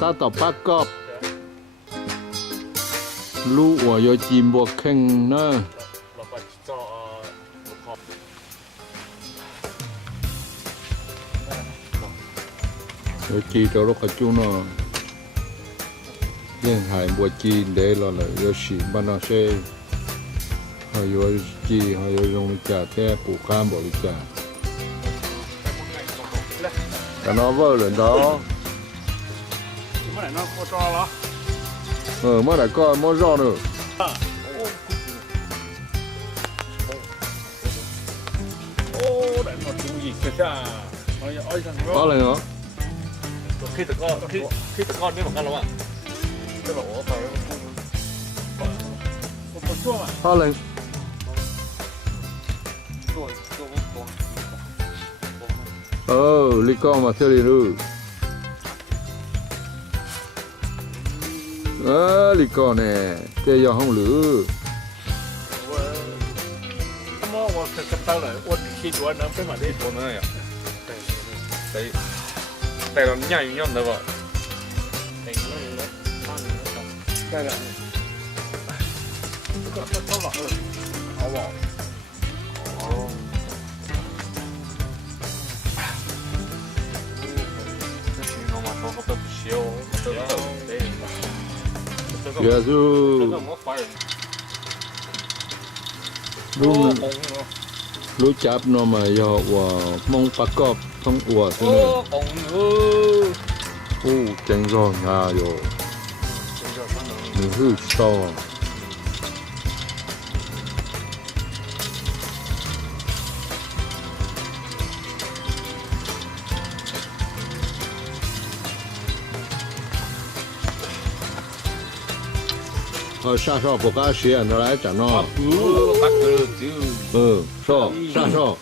ตาต่อปักกอบลูกหัวยอจีมบวกแข่งเนอะเดี๋ยวจีตัวรถกระจุนเนาะยังหายบัวจีนเดี๋ยวเราเลยยอสีบ้านเราเช่หายยจีหายยงลิจ่าแท้ปูข้ามบริจ่าแต่น้องว่าเหลือđó mới này nó có cho đó mới lại coi mới do nữa ô để nó chịu gì kìa cha ôi thằng có lại nữa khi tụi con biết một căn đâu ạ cái lỗ phải một chuông à có lại lý con mà theo đi luôn lý con nè chơi giờ không lử mua một cái tao lại uốn khi đuổi nó phải mà đi con này à đây là nhảy nhon được rồi đây là có lọ rồi áo bỏ nó mà có tập siêu giờ du lúc lúc chạp nó mà giờ và mong bắt cọp thông ủa thế này chanh giò ngà rồi hư to xa xo bộ cá xìa nó lại chả nó xo xa xo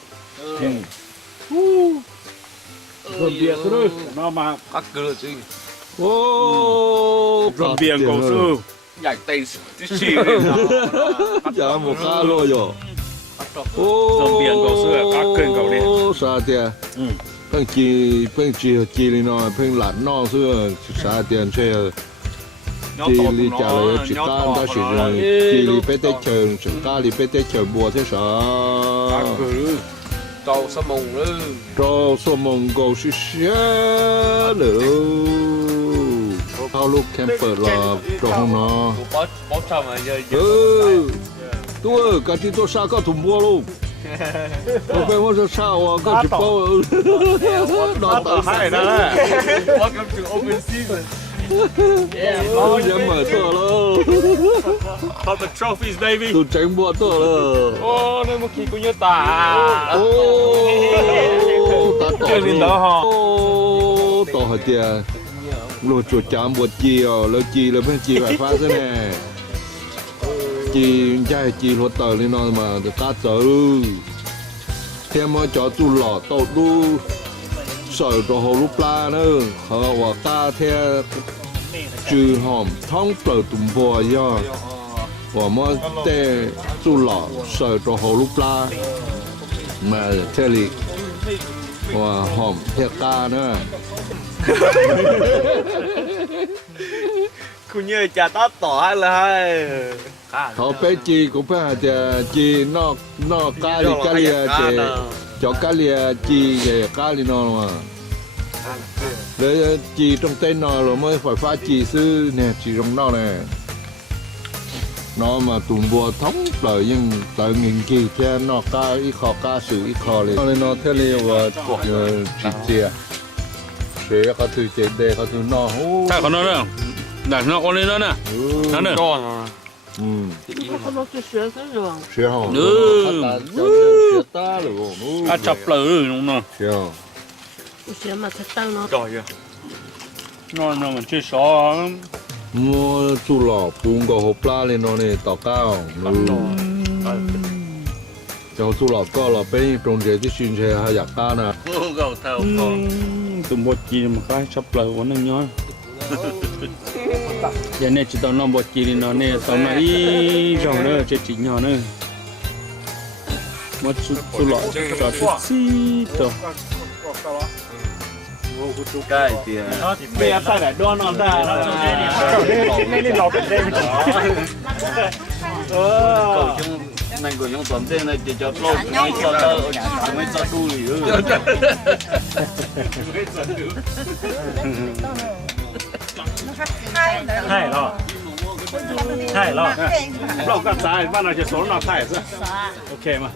rầm bia thôi nó mà các cơ chứ rầm bia cầu sư nhảy tay xì chả một cá luôn rồi rầm bia cầu sư các cơn cầu đi xa tiền phèn chi đi nó phèn lặn nó xưa xa tiền chơi chỉ li trả lời chỉ ta ta chỉ chỉ li bé tết chờ chỉ ta li bé tết chờ bùa thế sao trâu sâm mông nữa trâu sâm mông cầu xí xé nữa thao lúc camper là trâu không nó bó trâu mà giờ tôi cả chỉ tôi sao có thùng bùa luôn tôi phải muốn sao à có chỉ bao nó tao hay đó welcome to open season dám mởตัวแล้ว Pop the trophies baby ตัวเจ๋งบัวตัวแล้ว ô nơi một khi cũng như tà ô taต่อนี่ต่อหัวเตียลูกจุดจามบัวจีอ่ะแล้วจีแล้วเพิ่งจีแบบฟ้าซะแน่จีใช่จีหัวเต๋อนี่นอนมาแต่ตาเจอเทียมมาจ่อจุหล่อโตดูสอยตัวหัวลูกปลาเนอะเขาว่าตาเทียจือหอมท้องเปลือกตุ่มบัวย่อว่ามาเตะจุหล่อสอยตัวหัวลูกปลามาเทลิว่าหอมเทียกาเนอะ cũng như chả tát tỏ là เขาไปจีกูเพื่อจะจีนอกกาลีเจจอกาลีจีเจกาลีนอมาเลยจีตรงเต้นนอเราไม่ไฟฟ้าจีซื้อเนี่ยจีตรงนอกเนี่ยนอมาตุ่มบัวท้องเปล่ายังเติมเงินจีแค่นอกกาอีคอกาสื่ออีคอเลยนอเทลีว่าจีเจียเสียเขาถือเจเดเขาถือนอโอ้ ใช่ขอโทษนะดักนอกคนนี้นั่นน่ะนั่นน่ะ con 他们是学生是吧？学好学大了哦 ถ้าจับเปลือกน้อง 学好不学嘛，才当了。 rồi kìa นอนมันชื่อสอน มัวจุหล่อปูงกับหัวปลาเลยนอนนี่ต่อเก้าจะจุหล่อก็เราไปตรงเดียวที่ชินเชียอยากก้านะ gầu thầu con ตุ่มบดจีนมันคล้ายจับเปลือกวันนึงย้อยgiờ này chỉ tao nằm bột chỉ nó này tao này rồi nữa chỉ nhỏ nữa một chút lọ cho chút xí thôi ใกล้เตีย เมียใส่แต่ดอนนอนได้แล้วนี่เราเป็นเล่นก็ยังนั่นก็ยังสอนเต้นเลยจะโลกไม่จอดไม่จอดดูหรือใช่หรอใช่หรอเราก็สายบ้านเราจะสอนเราใช่ซะโอเคมา